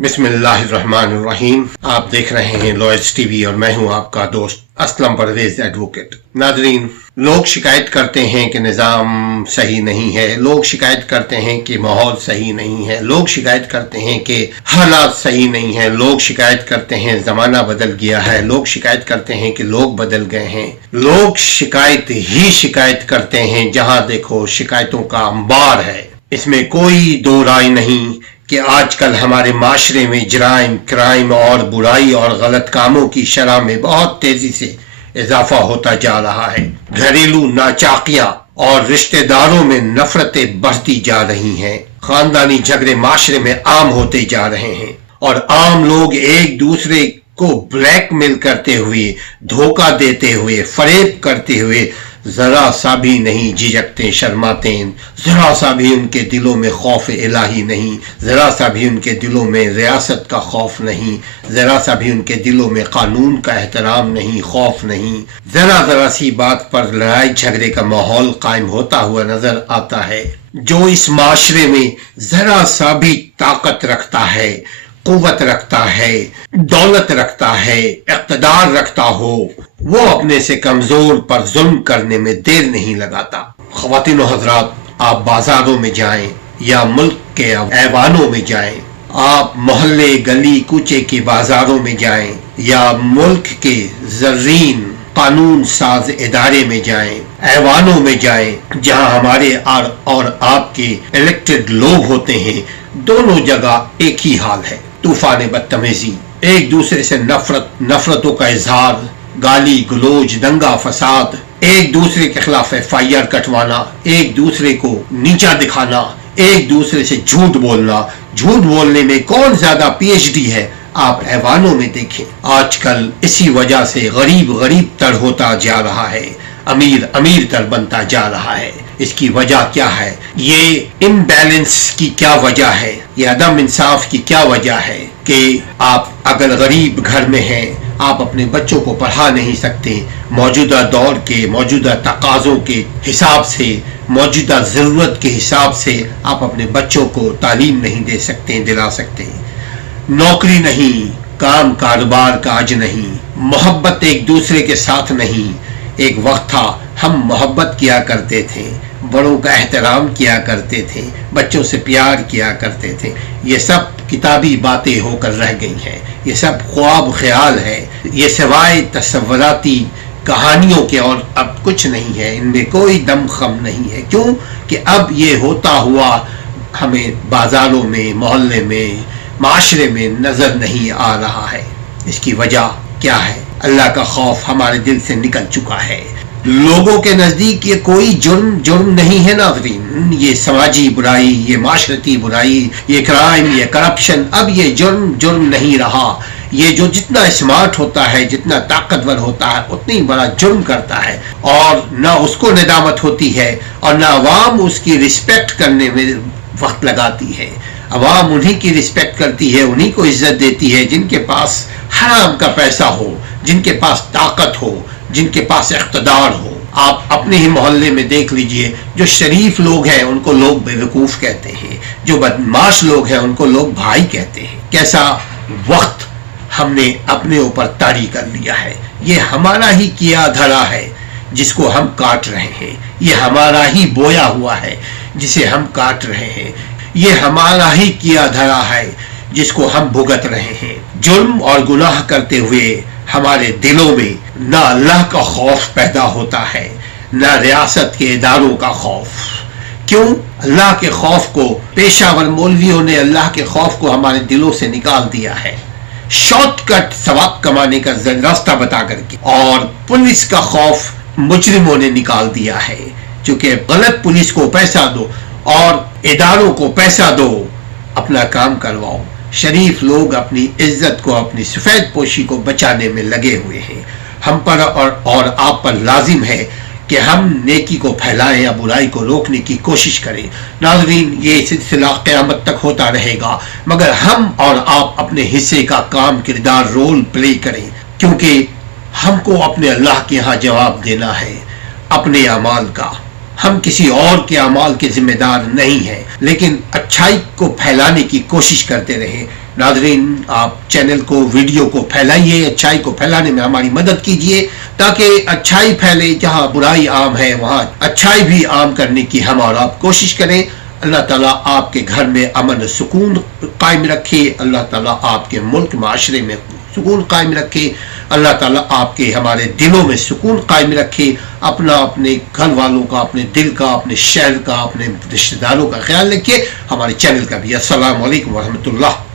बिस्मिल्लाहिर्रहमानिर्रहीम। आप देख रहे हैं लॉयर्स टीवी और मैं हूं आपका दोस्त असलम परवेज एडवोकेट। नाजरीन, लोग शिकायत करते हैं कि निज़ाम सही नहीं है, लोग शिकायत करते हैं कि माहौल सही नहीं है, लोग शिकायत करते हैं कि हालात सही नहीं है, लोग शिकायत करते हैं ज़माना बदल गया है, लोग शिकायत करते हैं कि लोग बदल गए हैं। लोग शिकायत ही शिकायत करते हैं, जहां देखो शिकायतों का अंबार है। इसमें कोई दो राय नहीं कि आजकल हमारे माशरे में जराइम, क्राइम और बुराई और गलत कामों की शरह में बहुत तेजी से इजाफा होता जा रहा है। घरेलू नाचाकियां और रिश्तेदारों में नफरतें बढ़ती जा रही हैं। खानदानी झगड़े माशरे में आम होते जा रहे हैं और आम लोग एक दूसरे को ब्लैकमेल करते हुए, धोखा देते हुए, फरेब करते हुए जरा सा भी नहीं झिझकते, शर्माते। जरा सा भी उनके दिलों में खौफ इलाही नहीं, जरा सा भी उनके दिलों में रियासत का खौफ नहीं, जरा सा भी उनके दिलों में कानून का एहतराम नहीं, खौफ नहीं। जरा सी बात पर लड़ाई झगड़े का माहौल कायम होता हुआ नजर आता है। जो इस माशरे में जरा सा भी ताकत रखता है, कुव्वत रखता है, दौलत रखता है, इक़्तिदार रखता हो, वो अपने से कमजोर पर जुल्म करने में देर नहीं लगाता। ख़वातीन और हज़रात, आप बाजारों में जाएं या मुल्क के ऐवानों में जाएं, आप मोहल्ले गली कूचे के बाजारों में जाएं या मुल्क के ज़र्रीन कानून साज इदारे में जाएं, ऐवानों में जाएं, जहां हमारे और आपके इलेक्टेड लोग होते हैं, दोनों जगह एक ही हाल है। तूफान बदतमीजी, एक दूसरे से नफरतों का इजहार, गाली गलोच, दंगा फसाद, एक दूसरे के खिलाफ FIR कटवाना, एक दूसरे को नीचा दिखाना, एक दूसरे से झूठ बोलना। झूठ बोलने में कौन ज्यादा PhD है, आप ऐवानों में देखें। आजकल इसी वजह से गरीब गरीब तर होता जा रहा है, अमीर अमीर तर बनता जा रहा है। इसकी वजह क्या है? ये इम्बैलेंस की क्या वजह है? ये अदम इंसाफ की क्या वजह है कि आप अगर गरीब घर में हैं, आप अपने बच्चों को पढ़ा नहीं सकते, मौजूदा दौर के मौजूदा तकाज़ों के हिसाब से, मौजूदा ज़रूरत के हिसाब से आप अपने बच्चों को तालीम नहीं दे सकते, दिला सकते। नौकरी नहीं, काम कारोबार काज नहीं, मोहब्बत एक दूसरे के साथ नहीं। एक वक्त था हम मोहब्बत किया करते थे, बड़ों का एहतराम किया करते थे, बच्चों से प्यार किया करते थे। ये सब किताबी बातें होकर रह गई हैं, ये सब ख्वाब ख्याल है, ये सिवाय तस्वराती कहानियों के और अब कुछ नहीं है। इनमें कोई दम खम नहीं है। क्यों कि अब ये होता हुआ हमें बाजारों में, मोहल्ले में, माशरे में नजर नहीं आ रहा है। इसकी वजह क्या है? अल्लाह का खौफ हमारे दिल से निकल चुका है। लोगों के नजदीक ये कोई जुर्म नहीं है नाज़रीन। ये समाजी बुराई, ये माशरती बुराई, ये क्राइम, ये करप्शन, अब ये जुर्म नहीं रहा। ये जो जितना स्मार्ट होता है, जितना ताकतवर होता है, उतनी बड़ा जुर्म करता है और ना उसको निदामत होती है और ना अवाम उसकी रिस्पेक्ट करने में वक्त लगाती है। अवाम उन्हीं की रिस्पेक्ट करती है, उन्हीं को इज्जत देती है जिनके पास हराम का पैसा हो, जिनके पास ताकत हो, जिनके पास इख्तिदार हो। आप अपने ही मोहल्ले में देख लीजिए, जो शरीफ लोग हैं उनको लोग बेवकूफ कहते हैं, जो बदमाश लोग हैं उनको लोग भाई कहते हैं। कैसा वक्त हमने अपने ऊपर तारी कर लिया है। ये हमारा ही किया धरा है जिसको हम काट रहे हैं, ये हमारा ही बोया हुआ है जिसे हम काट रहे हैं, ये हमारा ही किया धरा है जिसको हम भुगत रहे हैं। जुल्म और गुनाह करते हुए हमारे दिलों में ना अल्लाह का खौफ पैदा होता है, ना रियासत के इदारों का खौफ। क्यों? अल्लाह के खौफ को, पेशावर मौलवियों ने अल्लाह के खौफ को हमारे दिलों से निकाल दिया है, शॉर्टकट सवाब कमाने का रास्ता बता करके। और पुलिस का खौफ मुजरिमों ने निकाल दिया है, क्योंकि गलत पुलिस को पैसा दो और इदारों को पैसा दो, अपना काम करवाओ। शरीफ लोग अपनी इज्जत को, अपनी सफेद पोशी को बचाने में लगे हुए हैं। हम पर और आप पर लाजिम है कि हम नेकी को फैलाएं या बुराई को रोकने की कोशिश करें। नाज़रीन, ये सिलसिला क़यामत तक होता रहेगा, मगर हम और आप अपने हिस्से का काम, किरदार, रोल प्ले करें, क्योंकि हमको अपने अल्लाह के यहाँ जवाब देना है अपने अमाल का। हम किसी और के अमाल के जिम्मेदार नहीं हैं, लेकिन अच्छाई को फैलाने की कोशिश करते रहें, नादरीन, आप चैनल को, वीडियो को फैलाइए, अच्छाई को फैलाने में हमारी मदद कीजिए ताकि अच्छाई फैले। जहां बुराई आम है वहां अच्छाई भी आम करने की हम और आप कोशिश करें। अल्लाह ताला आपके घर में अमन सुकून कायम रखे, अल्लाह ताला आपके मुल्क माशरे में सुकून कायम रखे, अल्लाह ताला आपके हमारे दिलों में सुकून कायम रखे। अपना, अपने घर वालों का, अपने दिल का, अपने शहर का, अपने रिश्तेदारों का ख्याल रखिए। हमारे चैनल का भी अस्सलाम वालेकुम वरहमतुल्लाह।